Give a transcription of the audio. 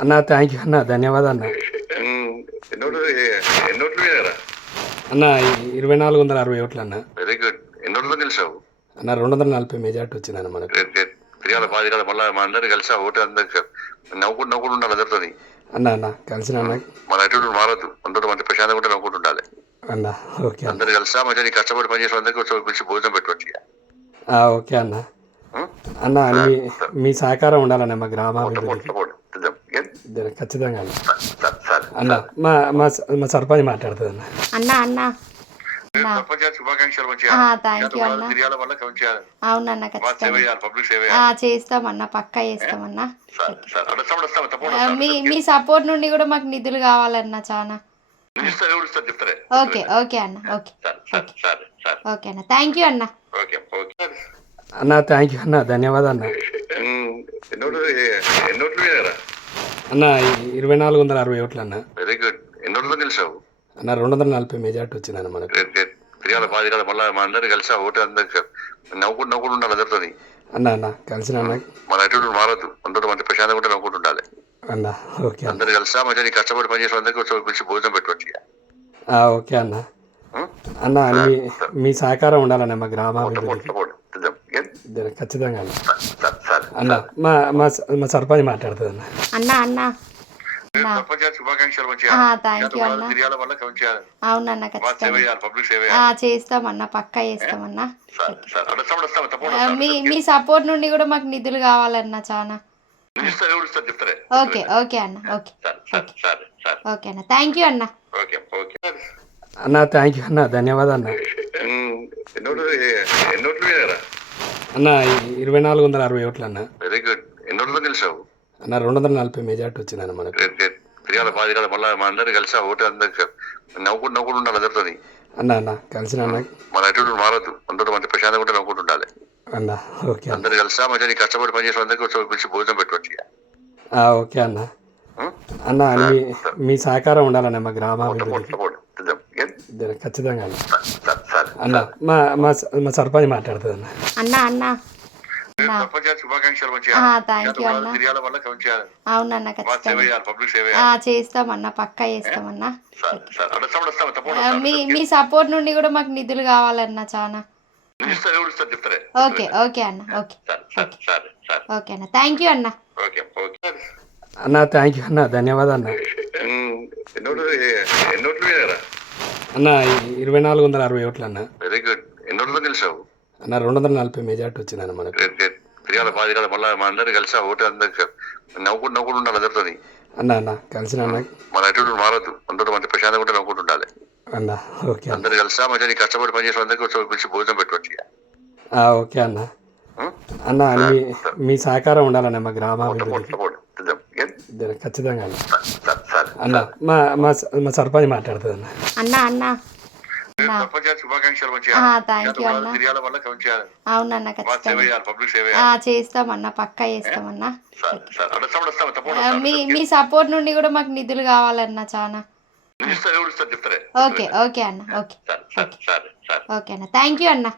అన్న thank you అన్న ధన్యవాదాలు అన్న. ఎన్నోట్లు ఎన్నోట్లు వేయరా? అన్న 2460 ఓట్లు అన్న. Very good. ఎన్నోట్లో గెలిచావు? అన్న 240 మెజార్టీ వచ్చిందన్న మనకు. Great great. తిరగాల బాగా తిరగాలి. మళ్ళీ మా అందరినీ కలిసి ఓటు అందరికి నవ్వుకుంటూ నవ్వుకుంటూ ఉండాలి అందరితోని. అన్న కలిసిన అన్న. మన అటు మారద్దు, అందరూ మంచి ప్రశాంతంగా ఉంటే నవ్వుకుంటూ ఉండాలి అన్న. ఓకే అందరు కలిసా మంచిగా నీ కష్టపడి పనిచేసిన అందరికీ వచ్చి పిలిచి భోజనం పెట్టవచ్చు. ఓకే అన్న. అన్న మీ సహకారం ఉండాలన్న మా గ్రామాభివృద్ధి ఖచ్చితంగా అన్న. అన్న మా సర్పంచ్ మాట్లాడుతుంది అన్న. అన్న శుభాకాంక్షలు. అవునన్న చేస్తామన్నా, పక్కా చేస్తామన్నా. మీ సపోర్ట్ నుండి కూడా మాకు నిధులు కావాలన్నా చాలా. ఓకే ఓకే అన్న. ఓకే ఓకే అన్న. థ్యాంక్ యూ అన్న. అన్న థ్యాంక్ యూ అన్న ధన్యవాదాలు అన్న. ఎన్నోట్లు వేయరా? అన్న 2460 ఓట్లు అన్న. Very good. ఎన్నోట్లో గెలిచావు? అన్న 240 మెజార్టీ వచ్చిందన్న మనకు. Great great. తిరగాల బాగా తిరగాలి. మళ్ళీ మా అందరినీ కలిసి ఓటు అందరికి నవ్వుకుంటూ నవ్వుకుంటూ ఉండాలి అందరితోని. అన్న కలిసిన అన్న. మన అటు మారద్దు, అందరూ మంచి ప్రశాంతంగా ఉంటే నవ్వుకుంటూ ఉండాలి అన్న. ఓకే అందరు కలిసా మంచిగా నీ కష్టపడి పనిచేసిన అందరికీ వచ్చి పిలిచి భోజనం పెట్టవచ్చు. ఓకే అన్న. అన్న మీ సహకారం ఉండాలన్న మా గ్రామాభివృద్ధి ఖచ్చితంగా అన్న. అన్న మా సర్పంచ్ మాట్లాడుతుంది అన్న. అన్న శుభాకాంక్షలు. థ్యాంక్ యూ అన్న. అవునన్న చేస్తామన్నా, పక్కా చేస్తామన్నా. మీ సపోర్ట్ నుండి కూడా మాకు నిధులు కావాలన్నా చాలా. ఓకే ఓకే అన్న. ఓకే ఓకే అన్న. థ్యాంక్ యూ అన్న. అన్న థ్యాంక్ యూ అన్న ధన్యవాదాలు అన్న. ఎన్నోట్లు వేయరా? అన్న 2460 ఓట్లు అన్న. Very good. ఎన్నోట్లో గెలిచావు? అన్న 240 మెజార్టీ వచ్చిందన్న మనకు. Great great. తిరగాల బాగా తిరగాలి. మళ్ళీ మా అందరినీ కలిసి ఓటు అందరికి నవ్వుకుంటూ నవ్వుకుంటూ ఉండాలి అందరితోని. అన్న కలిసిన అన్న. మన అటు మారద్దు, అందరూ మంచి ప్రశాంతంగా ఉంటే నవ్వుకుంటూ ఉండాలి అన్న. ఓకే అందరు కలిసా మంచిగా నీ కష్టపడి పనిచేసిన అందరికీ వచ్చి పిలిచి భోజనం పెట్టవచ్చు. ఓకే అన్న. అన్న మీ సహకారం ఉండాలన్న మా గ్రామాభివృద్ధి ఖచ్చితంగా అన్న. అన్న మా సర్పంచ్ మాట్లాడుతుంది అన్న. అన్న శుభాకాంక్షలు. థ్యాంక్ యూ అన్న. అవునన్న చేస్తామన్నా, పక్కా చేస్తామన్నా. మీ సపోర్ట్ నుండి కూడా మాకు నిధులు కావాలన్నా చాలా. ఓకే ఓకే అన్న. ఓకే ఓకే అన్న. థ్యాంక్ యూ అన్న. అన్న థ్యాంక్ యూ అన్న ధన్యవాదాలు అన్న. ఎన్నోట్లు వేయరా? అన్న 2460 ఓట్లు అన్న. Very good. ఎన్నోట్లో గెలిచావు? అన్న 240 మెజార్టీ వచ్చిందన్న మనకు. Great great. తిరగాల బాగా తిరగాలి. మళ్ళీ మా అందరినీ కలిసి ఓటు అందరికి నవ్వుకుంటూ నవ్వుకుంటూ ఉండాలి అందరితోని. అన్న కలిసిన అన్న. మన అటు మారద్దు, అందరూ మంచి ప్రశాంతంగా ఉంటే నవ్వుకుంటూ ఉండాలి అన్న. ఓకే అందరు కలిసా మంచిగా నీ కష్టపడి పనిచేసిన అందరికీ వచ్చి పిలిచి భోజనం పెట్టవచ్చు. ఓకే అన్న. అన్న మీ సహకారం ఉండాలన్న మా గ్రామాభివృద్ధి ఖచ్చితంగా అన్న. అన్న మా సర్పంచ్ మాట్లాడుతుంది అన్న. అన్న శుభాకాంక్షలు. థ్యాంక్ యూ అన్న. అవునన్న చేస్తామన్నా, పక్కా చేస్తామన్నా. మీ సపోర్ట్ నుండి కూడా మాకు నిధులు కావాలన్నా చాలా. ఓకే ఓకే అన్న. ఓకే ఓకే అన్న. థ్యాంక్ యూ అన్న.